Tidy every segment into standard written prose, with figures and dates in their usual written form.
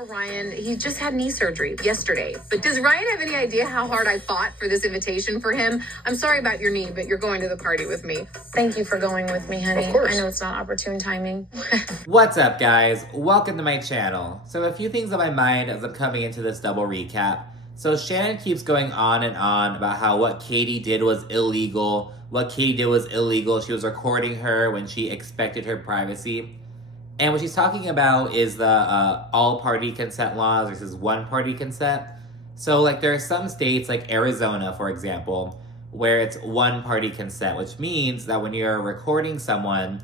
Poor Ryan, he just had knee surgery yesterday. But does Ryan have any idea how hard I fought for this invitation for him? I'm sorry about your knee, but you're going to the party with me. Thank you for going with me, honey. Of course. I know it's not opportune timing. What's up, guys? Welcome to my channel. So a few things on my mind as I'm coming into this double recap. So Shannon keeps going on and on about how what Katie did was illegal. She was recording her when she expected her privacy. And what she's talking about is the all-party consent laws versus one-party consent. So, like, there are some states, like Arizona, for example, where it's one-party consent, which means that when you're recording someone,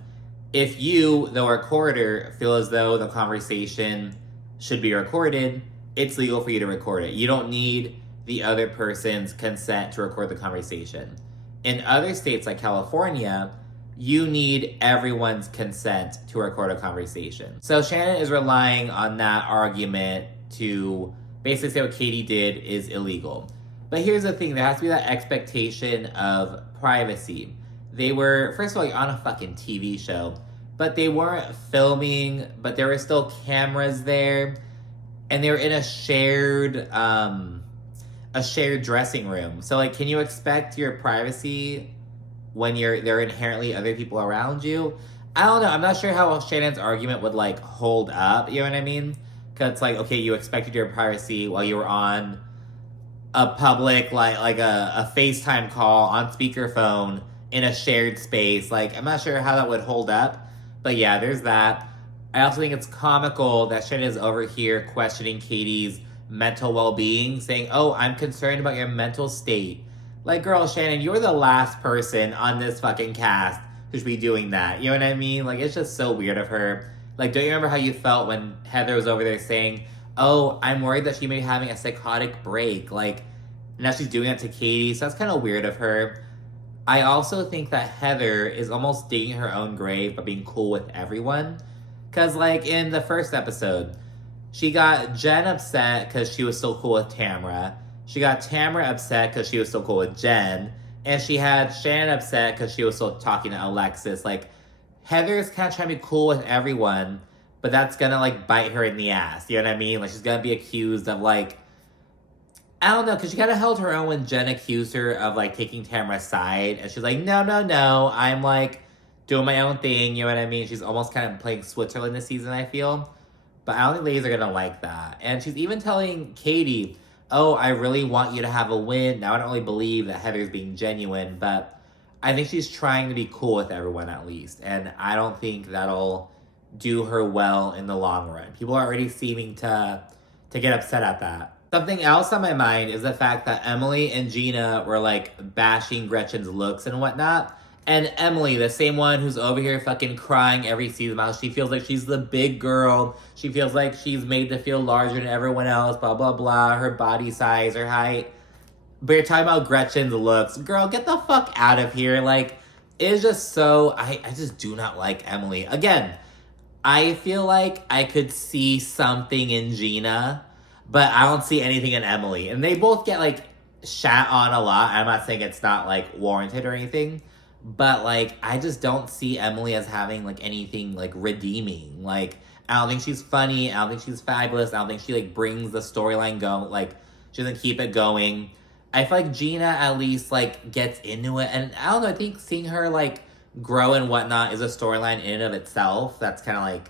if you, the recorder, feel as though the conversation should be recorded, it's legal for you to record it. You don't need the other person's consent to record the conversation. In other states, like California, you need everyone's consent to record a conversation. So Shannon is relying on that argument to basically say what Katie did is illegal. But here's the thing, there has to be that expectation of privacy. They were, first of all, on a fucking TV show, but they weren't filming, but there were still cameras there, and they were in a shared dressing room. So, like, can you expect your privacy when there are inherently other people around you? I don't know. I'm not sure how Shannon's argument would, like, hold up. You know what I mean? Because it's like, okay, you expected your privacy while you were on a public, like a FaceTime call on speakerphone in a shared space. Like, I'm not sure how that would hold up. But yeah, there's that. I also think it's comical that Shannon is over here questioning Katie's mental well-being, saying, oh, I'm concerned about your mental state. Like, girl, Shannon, you're the last person on this fucking cast who should be doing that. You know what I mean? Like, it's just so weird of her. Like, don't you remember how you felt when Heather was over there saying, oh, I'm worried that she may be having a psychotic break. Like, now she's doing that to Katie, so that's kind of weird of her. I also think that Heather is almost digging her own grave by being cool with everyone. Because, like, in the first episode, she got Jenn upset because she was so cool with Tamra. She got Tamra upset because she was so cool with Jenn. And she had Shannon upset because she was still talking to Alexis. Like, Heather's kind of trying to be cool with everyone, but that's gonna, like, bite her in the ass. You know what I mean? Like, she's gonna be accused of, like, I don't know, because she kind of held her own when Jenn accused her of, like, taking Tamra's side. And she's like, no, I'm, like, doing my own thing. You know what I mean? She's almost kind of playing Switzerland this season, I feel. But I don't think ladies are gonna like that. And she's even telling Katie, oh, I really want you to have a win. Now, I don't really believe that Heather's being genuine, but I think she's trying to be cool with everyone at least. And I don't think that'll do her well in the long run. People are already seeming to get upset at that. Something else on my mind is the fact that Emily and Gina were, like, bashing Gretchen's looks and whatnot. And Emily, the same one who's over here fucking crying every season, how she feels like she's the big girl. She feels like she's made to feel larger than everyone else, blah, blah, blah, her body size, her height. But you're talking about Gretchen's looks. Girl, get the fuck out of here. Like, it's just so, I just do not like Emily. Again, I feel like I could see something in Gina, but I don't see anything in Emily. And they both get, like, shat on a lot. I'm not saying it's not, like, warranted or anything. But, like, I just don't see Emily as having, like, anything, like, redeeming. Like, I don't think she's funny. I don't think she's fabulous. I don't think she, like, brings the storyline going. Like, she doesn't keep it going. I feel like Gina at least, like, gets into it. And I don't know, I think seeing her, like, grow and whatnot is a storyline in and of itself. That's kind of, like,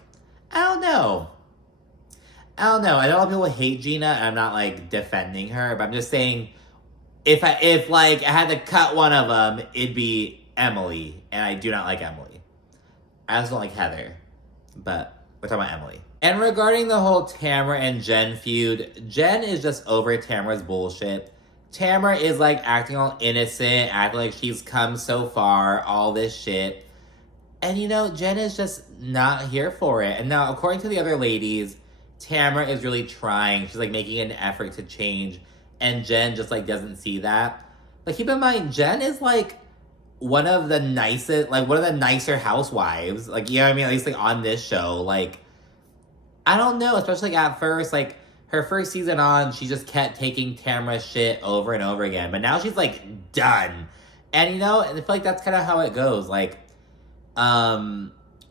I don't know. I know a lot of people hate Gina, and I'm not, like, defending her. But I'm just saying, if I had to cut one of them, it'd be Emily, and I do not like Emily. I also don't like Heather, but we're talking about Emily. And regarding the whole Tamra and Jenn feud, Jenn is just over Tamra's bullshit. Tamra is, like, acting all innocent, acting like she's come so far, all this shit. And, you know, Jenn is just not here for it. And now, according to the other ladies, Tamra is really trying. She's, like, making an effort to change, and Jenn just, like, doesn't see that. But keep in mind, Jenn is, like, one of the nicer housewives, like, you know what I mean, at least, like, on this show. Like, I don't know, especially, like, at first, like, her first season on, she just kept taking Tamra's shit over and over again, but now she's, like, done. And, you know, I feel like that's kind of how it goes. Like,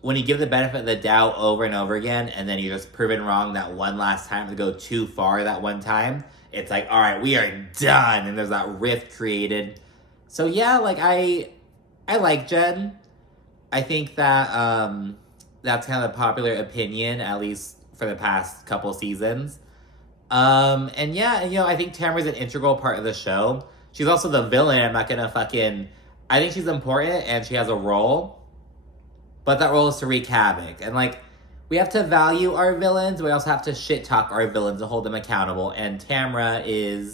when you give the benefit of the doubt over and over again, and then you're just proven wrong that one last time to go too far that one time, it's like, all right, we are done. And there's that rift created. So yeah, like I like Jenn. I think that that's kind of the popular opinion, at least for the past couple seasons. And yeah, you know, I think Tamra's an integral part of the show. She's also the villain. I'm not gonna I think she's important and she has a role. But that role is to wreak havoc. And like, we have to value our villains. We also have to shit talk our villains and hold them accountable. And Tamra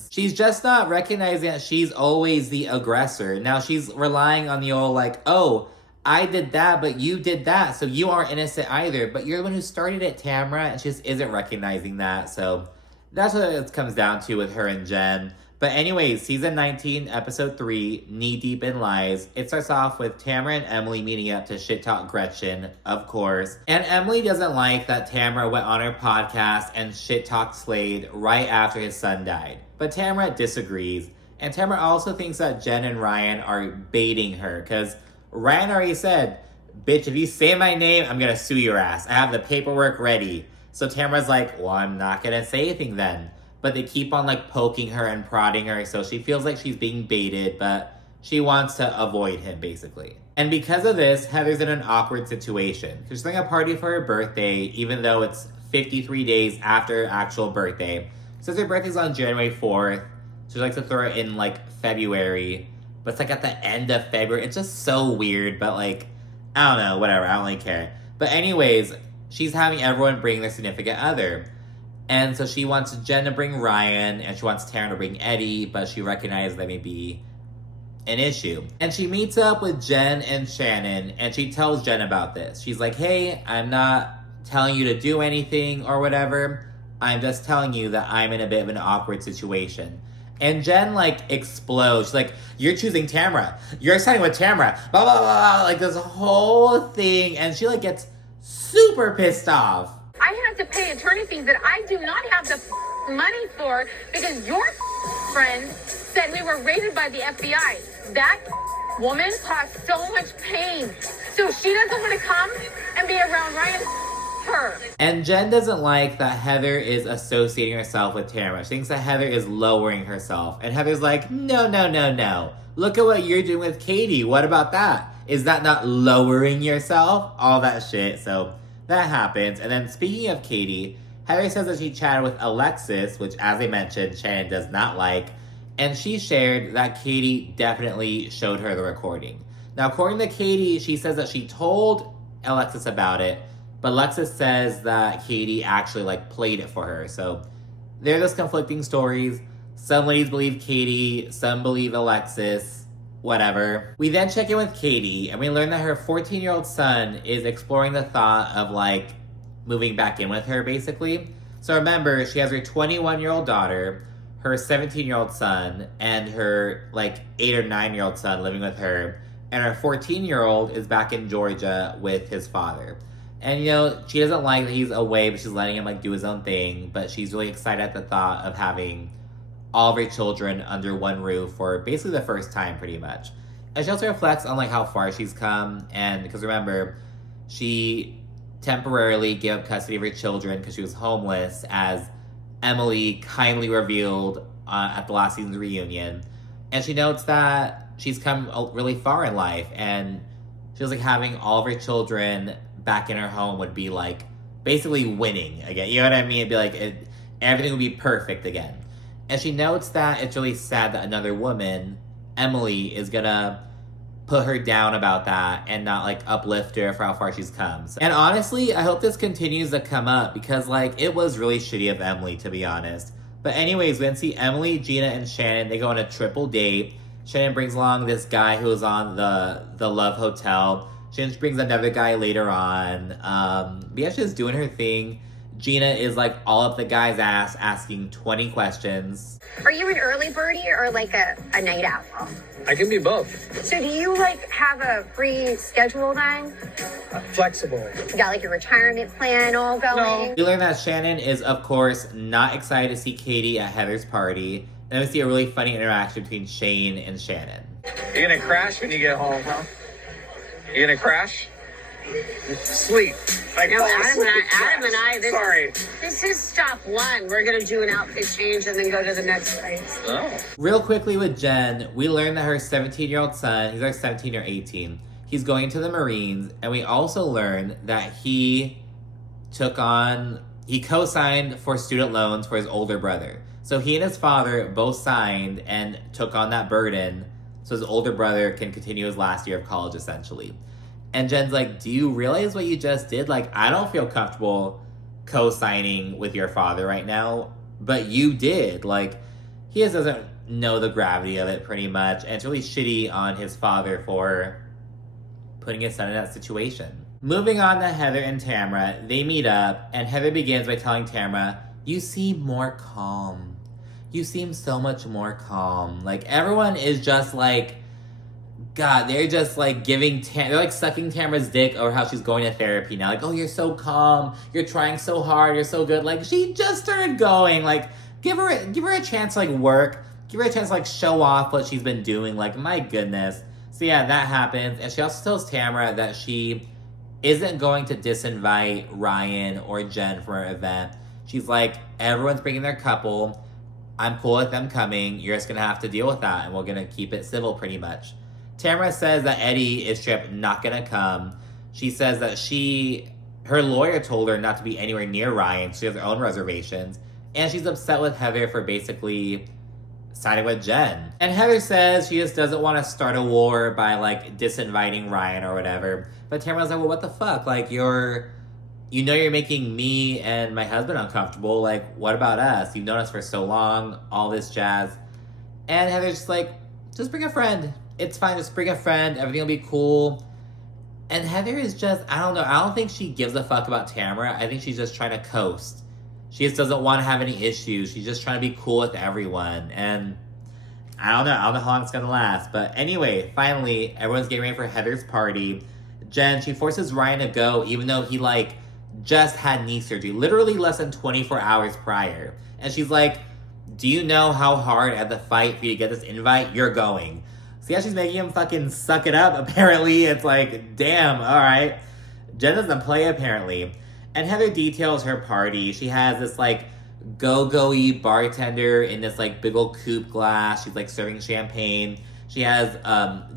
she's just not recognizing that she's always the aggressor. Now she's relying on the old like, oh, I did that, but you did that. So you aren't innocent either. But you're the one who started it, Tamra. And she just isn't recognizing that. So that's what it comes down to with her and Jenn. But anyways, season 19, episode 3, Knee Deep in Lies. It starts off with Tamra and Emily meeting up to shit talk Gretchen, of course. And Emily doesn't like that Tamra went on her podcast and shit talked Slade right after his son died. But Tamra disagrees. And Tamra also thinks that Jenn and Ryan are baiting her. Because Ryan already said, bitch, if you say my name, I'm going to sue your ass. I have the paperwork ready. So Tamra's like, well, I'm not going to say anything then. But they keep on like poking her and prodding her, so she feels like she's being baited, but she wants to avoid him basically. And because of this, Heather's in an awkward situation. She's throwing a party for her birthday, even though it's 53 days after her actual birthday. Since her birthday's on January 4th, she likes to throw it in like February, but it's like at the end of February. It's just so weird, but like, I don't know, whatever, I don't really care. But anyways, she's having everyone bring their significant other. And so she wants Jenn to bring Ryan, and she wants Taryn to bring Eddie, but she recognizes that may be an issue. And she meets up with Jenn and Shannon, and she tells Jenn about this. She's like, hey, I'm not telling you to do anything or whatever. I'm just telling you that I'm in a bit of an awkward situation. And Jenn, like, explodes. She's like, you're choosing Tamra. You're siding with Tamra. Blah, blah, blah. Like, this whole thing. And she, like, gets super pissed off. I had to pay attorney fees that I do not have the money for because your friend said we were raided by the FBI. That woman caused so much pain. So she doesn't want to come and be around Ryan. Her. And Jenn doesn't like that Heather is associating herself with Tamra. She thinks that Heather is lowering herself. And Heather's like, no, no, no, no. Look at what you're doing with Katie. What about that? Is that not lowering yourself? All that shit. So that happens. And then speaking of Katie, Heather says that she chatted with Alexis, which as I mentioned, Shannon does not like. And she shared that Katie definitely showed her the recording. Now, according to Katie, she says that she told Alexis about it, but Alexis says that Katie actually like played it for her. So they're just conflicting stories. Some ladies believe Katie, some believe Alexis, whatever. We then check in with Katie and we learn that her 14-year-old son is exploring the thought of like moving back in with her basically. So remember, she has her 21-year-old daughter, her 17-year-old son, and her like 8 or 9-year-old son living with her. And her 14-year-old is back in Georgia with his father. And, you know, she doesn't like that he's away, but she's letting him, like, do his own thing. But she's really excited at the thought of having all of her children under one roof for basically the first time, pretty much. And she also reflects on, like, how far she's come. And because, remember, she temporarily gave up custody of her children because she was homeless, as Emily kindly revealed at the last season's reunion. And she notes that she's come really far in life. And she was, like, having all of her children back in her home would be like basically winning again. You know what I mean? It'd be like everything would be perfect again. And she notes that it's really sad that another woman, Emily, is gonna put her down about that and not like uplift her for how far she's come. And honestly, I hope this continues to come up because like it was really shitty of Emily, to be honest. But anyways, we then see Emily, Gina, and Shannon. They go on a triple date. Shannon brings along this guy who was on the Love Hotel. She brings another guy later on. But yeah, she's doing her thing. Gina is like all up the guy's ass, asking 20 questions. Are you an early birdie or like a night owl? I can be both. So do you like have a free schedule then? Flexible. You got like your retirement plan all going? No. We learn that Shannon is, of course, not excited to see Katie at Heather's party. Then we see a really funny interaction between Shane and Shannon. You're gonna crash when you get home, huh? You gonna crash? Sleep. No, Adam and I, Sorry. this is stop one. We're going to do an outfit change and then go to the next place. Oh. Real quickly with Jenn, we learned that her 17-year-old son, he's like 17 or 18, he's going to the Marines, and we also learned that he co-signed for student loans for his older brother. So he and his father both signed and took on that burden so his older brother can continue his last year of college, essentially. And Jenn's like, do you realize what you just did? Like, I don't feel comfortable co-signing with your father right now, but you did. Like, he just doesn't know the gravity of it, pretty much, and it's really shitty on his father for putting his son in that situation. Moving on to Heather and Tamra, they meet up, and Heather begins by telling Tamra, you seem more calm. You seem so much more calm. Like, everyone is just like, God, they're just like they're like sucking Tamra's dick over how she's going to therapy now. Like, oh, you're so calm. You're trying so hard. You're so good. Like, she just started going. Like, give her a chance to like work. Give her a chance to like show off what she's been doing. Like, my goodness. So yeah, that happens. And she also tells Tamra that she isn't going to disinvite Ryan or Jenn for her event. She's like, everyone's bringing their couple. I'm cool with them coming. You're just going to have to deal with that. And we're going to keep it civil pretty much. Tamra says that Eddie is straight up not going to come. She says that her lawyer told her not to be anywhere near Ryan. So she has her own reservations. And she's upset with Heather for basically siding with Jenn. And Heather says she just doesn't want to start a war by like disinviting Ryan or whatever. But Tamra's like, well, what the fuck? Like, you're making me and my husband uncomfortable. Like, what about us? You've known us for so long, all this jazz. And Heather's just like, just bring a friend. It's fine, just bring a friend. Everything will be cool. And Heather is just, I don't know. I don't think she gives a fuck about Tamra. I think she's just trying to coast. She just doesn't want to have any issues. She's just trying to be cool with everyone. And I don't know how long it's going to last. But anyway, finally, everyone's getting ready for Heather's party. Jenn, she forces Ryan to go, even though he, like, just had knee surgery. Literally less than 24 hours prior. And she's like, do you know how hard I had to fight for you to get this invite? You're going. So yeah, she's making him fucking suck it up, apparently. It's like, damn, all right. Jenn doesn't play, apparently. And Heather details her party. She has this, like, go-go-y bartender in this, like, big old coupe glass. She's, like, serving champagne. She has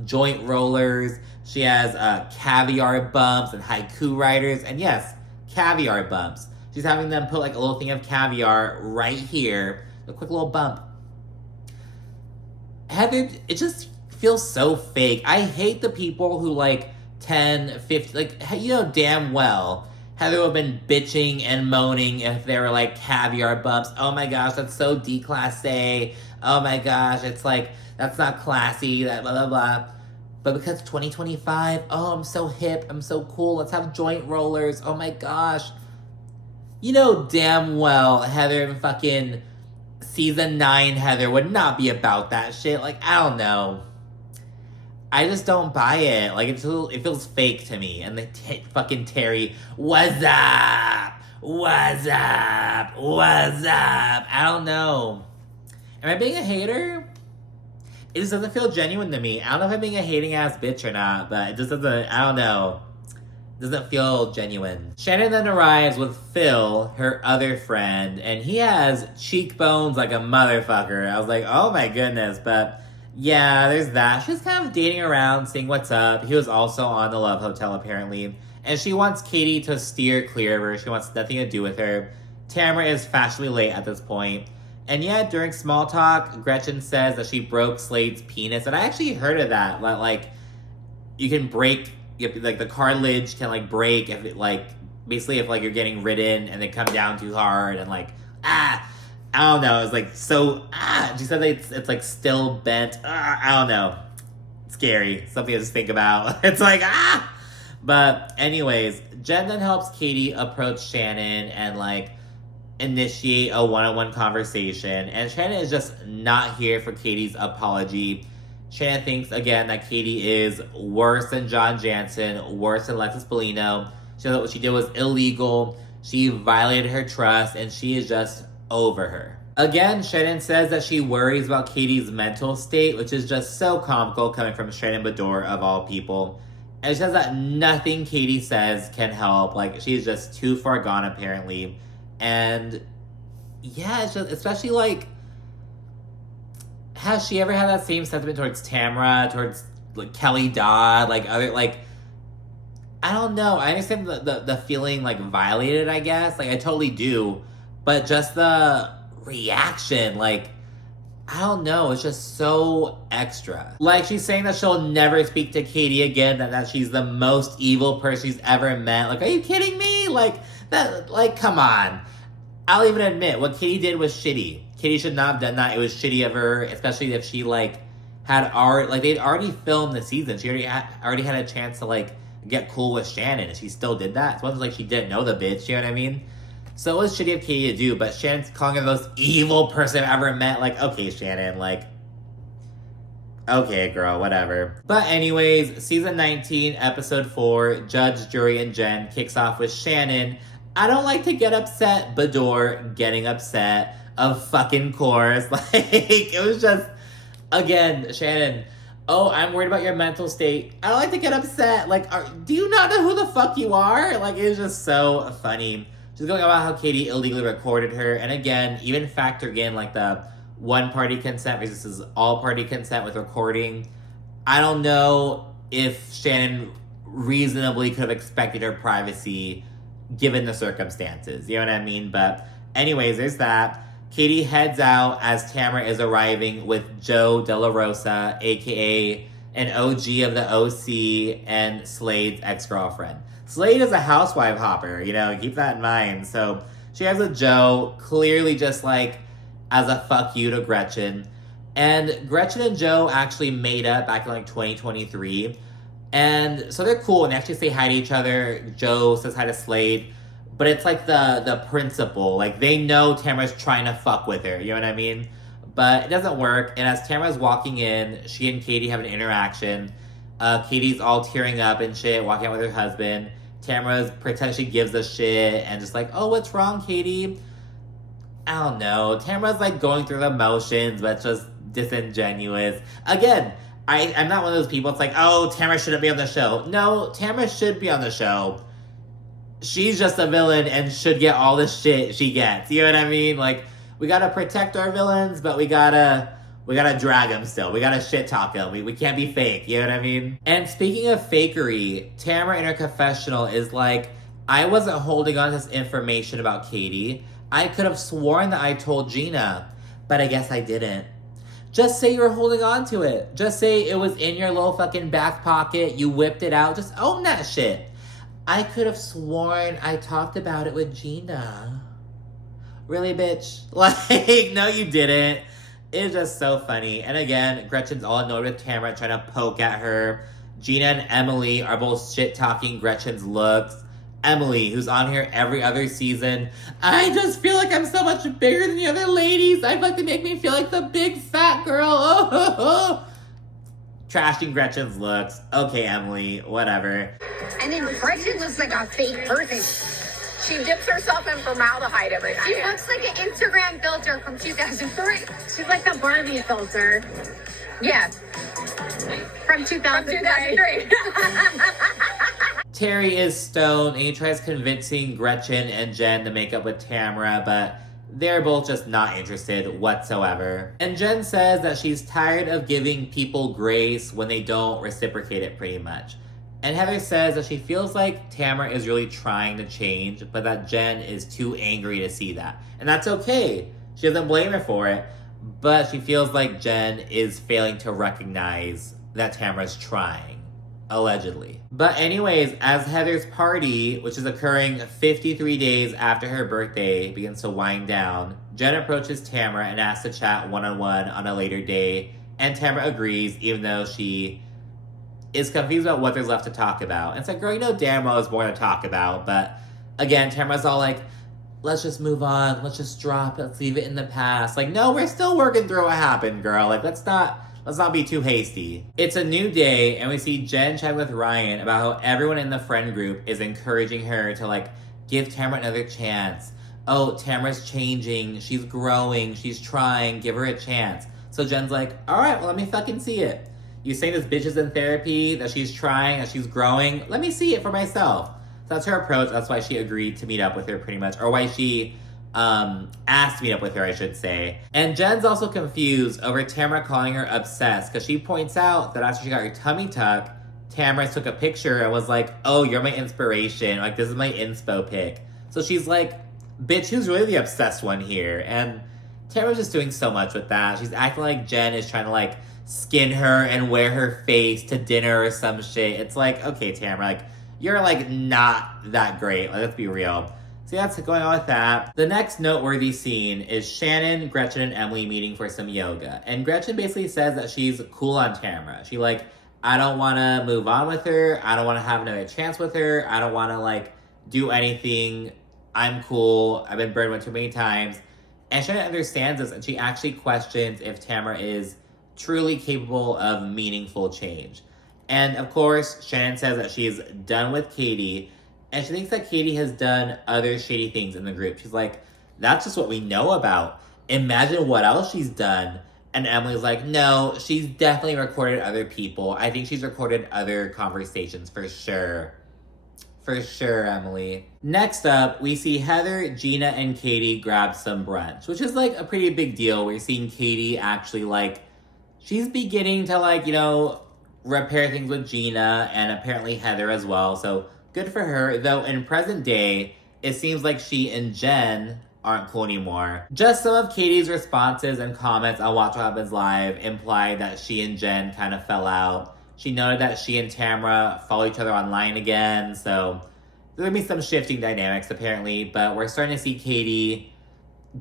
joint rollers. She has caviar bumps and haiku writers. And yes, caviar bumps. She's having them put, like, a little thing of caviar right here. A quick little bump. Heather, it just feels so fake. I hate the people who, like, 10, 50, like, you know damn well Heather would have been bitching and moaning if there were, like, caviar bumps. Oh my gosh, that's so déclassé. Oh my gosh, it's like, that's not classy, that blah, blah, blah. But because 2025, oh, I'm so hip, I'm so cool, let's have joint rollers, oh my gosh. You know damn well Heather in fucking season 9 Heather would not be about that shit. Like, I don't know. I just don't buy it. Like, it feels fake to me. And the fucking Terry, what's up? What's up? What's up? I don't know. Am I being a hater? It just doesn't feel genuine to me. I don't know if I'm being a hating ass bitch or not, but it just doesn't, I don't know. It doesn't feel genuine. Shannon then arrives with Phil, her other friend, and he has cheekbones like a motherfucker. I was like, oh my goodness, but yeah, there's that. She's kind of dating around, seeing what's up. He was also on the Love Hotel, apparently. And she wants Katie to steer clear of her. She wants nothing to do with her. Tamra is fashionably late at this point. And yeah, during small talk, Gretchen says that she broke Slade's penis. And I actually heard of that. Like, you can break, like, the cartilage can, like, break if it, like, basically if, like, you're getting ridden and they come down too hard and, like, I don't know. It's like so. She said that it's like still bent. I don't know. Scary. Something to just think about. It's like But anyways, Jenn then helps Katie approach Shannon and like initiate a one-on-one conversation. And Shannon is just not here for Katie's apology. Shannon thinks again that Katie is worse than John Jansen, worse than Alexis Bellino. She knows that what she did was illegal. She violated her trust, and she is just over her. Again, Shannon says that she worries about Katie's mental state, which is just so comical coming from Shannon Bedore of all people. And she says that nothing Katie says can help. Like, she's just too far gone, apparently. And yeah, it's just, especially like, has she ever had that same sentiment towards Tamra, towards like Kelly Dodd, like other, like, I don't know. I understand the feeling like violated, I guess. Like, I totally do. But just the reaction, like, I don't know. It's just so extra. Like, she's saying that she'll never speak to Katie again, that she's the most evil person she's ever met. Like, are you kidding me? Like, that, like, come on. I'll even admit, what Katie did was shitty. Katie should not have done that. It was shitty of her, especially if she, like, had already, like, they'd already filmed the season. She already had a chance to, like, get cool with Shannon, and she still did that. It wasn't like she didn't know the bitch, you know what I mean? So it was shitty of Katie to do, but Shannon's calling her the most evil person I've ever met. Like, okay, Shannon, like, okay, girl, whatever. But anyways, season 19, episode 4, Judge, Jury, and Jenn kicks off with Shannon. I don't like to get upset, Bador getting upset, of fucking course. Like, it was just, again, Shannon, oh, I'm worried about your mental state. I don't like to get upset. Like, do you not know who the fuck you are? Like, it was just so funny. She's going about how Katie illegally recorded her. And again, even factoring in, like, the one-party consent versus all-party consent with recording. I don't know if Shannon reasonably could have expected her privacy given the circumstances. You know what I mean? But anyways, there's that. Katie heads out as Tamra is arriving with Joe De La Rosa, a.k.a. an OG of the OC and Slade's ex-girlfriend. Slade is a housewife hopper, you know, keep that in mind. So she has with Joe, clearly just like as a fuck you to Gretchen. And Gretchen and Joe actually made up back in like 2023. And so they're cool and they actually say hi to each other. Joe says hi to Slade. But it's like the principle. Like, they know Tamra's trying to fuck with her. You know what I mean? But it doesn't work. And as Tamra's walking in, she and Katie have an interaction. Katie's all tearing up and shit, walking out with her husband. Tamra's pretends she gives a shit and just like, oh, what's wrong, Katie? I don't know. Tamra's like going through the motions, but it's just disingenuous. Again, I'm not one of those people. It's like, oh, Tamra shouldn't be on the show. No, Tamra should be on the show. She's just a villain and should get all the shit she gets. You know what I mean? Like, we gotta protect our villains, but we gotta drag them still. We gotta shit talk them. We can't be fake. You know what I mean? And speaking of fakery, Tamra in her confessional is like, I wasn't holding on to this information about Katie. I could have sworn that I told Gina, but I guess I didn't. Just say you're holding on to it. Just say it was in your little fucking back pocket. You whipped it out. Just own that shit. I could have sworn I talked about it with Gina. Really, bitch? Like, no, you didn't. It's just so funny. And again, Gretchen's all annoyed with Tamra trying to poke at her. Gina and Emily are both shit-talking Gretchen's looks. Emily, who's on here every other season, I just feel like I'm so much bigger than the other ladies. I feel like they make me feel like the big fat girl. Oh. Trashing Gretchen's looks. Okay, Emily, whatever. And then Gretchen looks like a fake person. She dips herself in formaldehyde every night. She looks like an Instagram filter from 2003. She's like the Barbie filter. Yeah, From 2003. Terry is stoned and he tries convincing Gretchen and Jenn to make up with Tamra, but they're both just not interested whatsoever. And Jenn says that she's tired of giving people grace when they don't reciprocate it pretty much. And Heather says that she feels like Tamra is really trying to change, but that Jenn is too angry to see that. And that's okay. She doesn't blame her for it, but she feels like Jenn is failing to recognize that Tamra's trying, allegedly. But anyways, as Heather's party, which is occurring 53 days after her birthday, begins to wind down, Jenn approaches Tamra and asks to chat one-on-one on a later day, and Tamra agrees, even though she is confused about what there's left to talk about. And it's like, girl, you know damn well there's more to talk about, but again, Tamra's all like, let's just move on, let's just drop it, let's leave it in the past. Like, no, we're still working through what happened, girl. Like, let's not be too hasty. It's a new day, and we see Jenn chat with Ryan about how everyone in the friend group is encouraging her to, like, give Tamra another chance. Oh, Tamra's changing, she's growing, she's trying, give her a chance. So Jen's like, all right, well, let me fucking see it. you saying this bitch is in therapy, that she's trying, that she's growing. Let me see it for myself. So that's her approach. That's why she agreed to meet up with her pretty much. Or why she asked to meet up with her, I should say. And Jen's also confused over Tamra calling her obsessed, because she points out that after she got her tummy tuck, Tamra took a picture and was like, oh, you're my inspiration. Like, this is my inspo pic. So she's like, bitch, who's really the obsessed one here? And Tamra's just doing so much with that. She's acting like Jenn is trying to, like, skin her and wear her face to dinner or some shit. It's like, okay, Tamra, like, you're, like, not that great. Like, let's be real. So that's going on with that. The next noteworthy scene is Shannon, Gretchen, and Emily meeting for some yoga. And Gretchen basically says that she's cool on Tamra. She, like, I don't want to move on with her. I don't want to have another chance with her. I don't want to, like, do anything. I'm cool. I've been burned with too many times. And Shannon understands this, and she actually questions if Tamra is truly capable of meaningful change. And, of course, Shannon says that she is done with Katie, and she thinks that Katie has done other shady things in the group. She's like, that's just what we know about. Imagine what else she's done. And Emily's like, no, she's definitely recorded other people. I think she's recorded other conversations for sure. For sure, Emily. Next up, we see Heather, Gina, and Katie grab some brunch, which is like a pretty big deal. We're seeing Katie actually like, she's beginning to like, you know, repair things with Gina and apparently Heather as well. So good for her. Though in present day, it seems like she and Jenn aren't cool anymore. Just some of Katie's responses and comments on Watch What Happens Live implied that she and Jenn kind of fell out. She noted that she and Tamra follow each other online again, so there's gonna be some shifting dynamics apparently, but we're starting to see Katie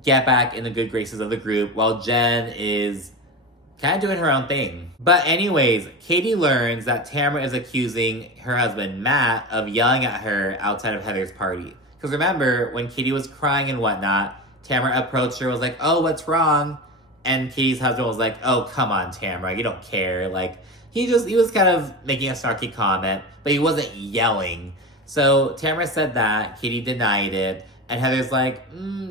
get back in the good graces of the group while Jenn is kind of doing her own thing. But anyways, Katie learns that Tamra is accusing her husband, Matt, of yelling at her outside of Heather's party. Because remember, when Katie was crying and whatnot, Tamra approached her, was like, oh, what's wrong? And Katie's husband was like, oh, come on, Tamra, you don't care. Like, he was kind of making a snarky comment, but he wasn't yelling. So Tamra said that, Katie denied it, and Heather's like,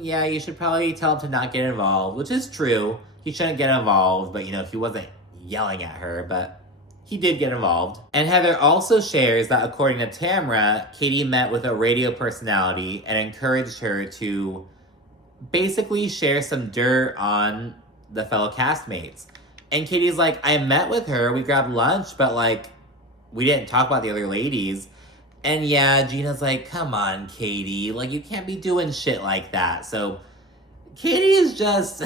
yeah, you should probably tell him to not get involved, which is true. He shouldn't get involved, but, you know, he wasn't yelling at her, but he did get involved. And Heather also shares that according to Tamra, Katie met with a radio personality and encouraged her to basically share some dirt on the fellow castmates. And Katie's like, I met with her, we grabbed lunch, but like, we didn't talk about the other ladies. And yeah, Gina's like, come on, Katie, like you can't be doing shit like that. So Katie is just,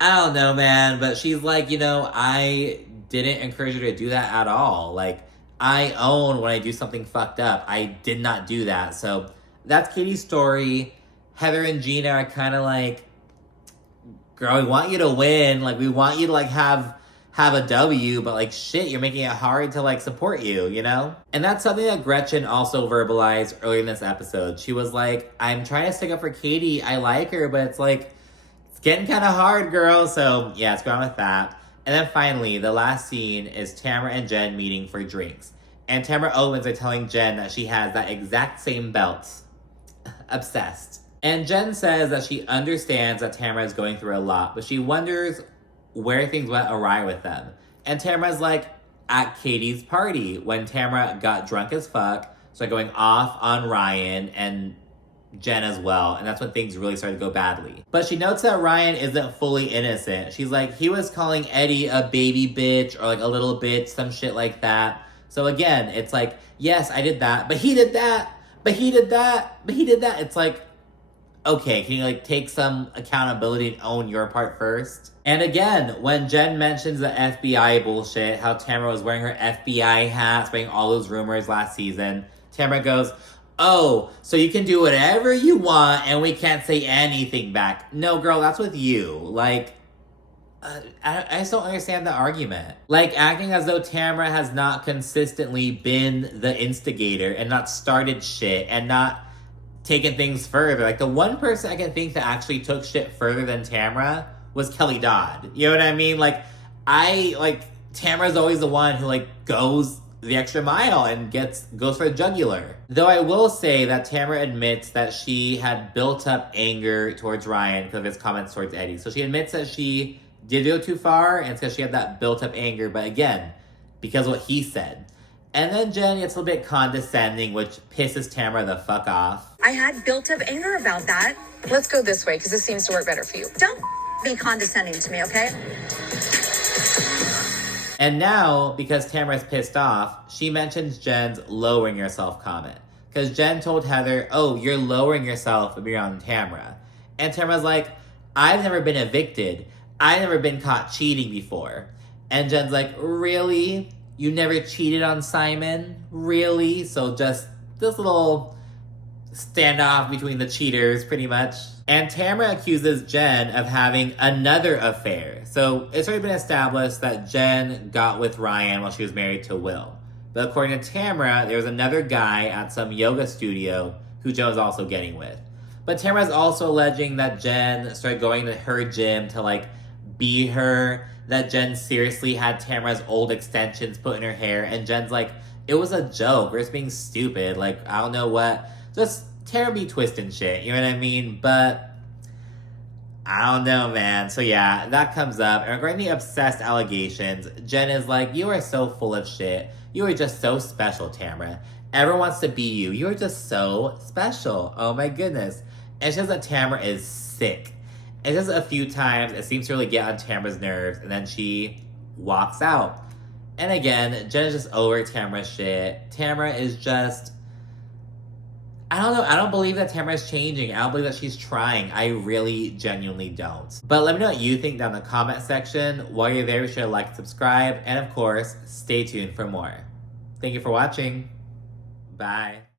I don't know, man, but she's like, you know, I didn't encourage her to do that at all. Like, I own when I do something fucked up. I did not do that. So that's Katie's story. Heather and Gina are kind of like, girl, we want you to win. Like, we want you to like have a W, but like shit, you're making it hard to like support you, you know? And that's something that Gretchen also verbalized earlier in this episode. She was like, I'm trying to stick up for Katie. I like her, but it's like, it's getting kind of hard, girl. So yeah, it's going on with that. And then finally, the last scene is Tamra and Jenn meeting for drinks. And Tamra opens by telling Jenn that she has that exact same belt. Obsessed. And Jenn says that she understands that Tamra is going through a lot, but she wonders where things went awry with them. And Tamra's like, at Katie's party, when Tamra got drunk as fuck, started going off on Ryan and Jenn as well, and that's when things really started to go badly. But she notes that Ryan isn't fully innocent. She's like, he was calling Eddie a baby bitch or like a little bitch, some shit like that. So again, it's like, yes, I did that, but he did that, but he did that, but he did that. It's like, okay, can you like take some accountability and own your part first? And again, when Jenn mentions the FBI bullshit, how Tamra was wearing her FBI hat, spreading all those rumors last season, Tamra goes, oh, so you can do whatever you want and we can't say anything back. No, girl, that's with you. Like, I just don't understand the argument. Like, acting as though Tamra has not consistently been the instigator and not started shit and not taken things further. Like, the one person I can think that actually took shit further than Tamra was Kelly Dodd. You know what I mean? Like, Tamra's always the one who, like, goes the extra mile and goes for the jugular. Though I will say that Tamra admits that she had built up anger towards Ryan because of his comments towards Eddie. So she admits that she did go too far, and it's because she had that built-up anger, but again, because of what he said. And then Jenn gets a little bit condescending, which pisses Tamra the fuck off. I had built up anger about that. Let's go this way because this seems to work better for you. Don't be condescending to me, okay? And now, because Tamra's pissed off, she mentions Jenn's lowering yourself comment. Because Jenn told Heather, oh, you're lowering yourself when you're on Tamra. And Tamra's like, I've never been evicted. I've never been caught cheating before. And Jenn's like, really? You never cheated on Simon? Really? So just this little standoff between the cheaters, pretty much. And Tamra accuses Jenn of having another affair. So it's already been established that Jenn got with Ryan while she was married to Will. But according to Tamra, there was another guy at some yoga studio who Jenn was also getting with. But Tamra's also alleging that Jenn started going to her gym to like be her, that Jenn seriously had Tamra's old extensions put in her hair, and Jenn's like, it was a joke, we're just being stupid, like, I don't know what, just Tamra be twisting shit, you know what I mean? But I don't know, man. So yeah, that comes up. And regarding the obsessed allegations, Jenn is like, you are so full of shit. You are just so special, Tamra. Everyone wants to be you. You are just so special. Oh my goodness. And she says that Tamra is sick. And just a few times, it seems to really get on Tamra's nerves, and then she walks out. And again, Jenn is just over Tamra's shit. Tamra is just, I don't know, I don't believe that Tamra is changing. I don't believe that she's trying. I really genuinely don't. But let me know what you think down in the comment section. While you're there, be sure to like and subscribe. And of course, stay tuned for more. Thank you for watching. Bye.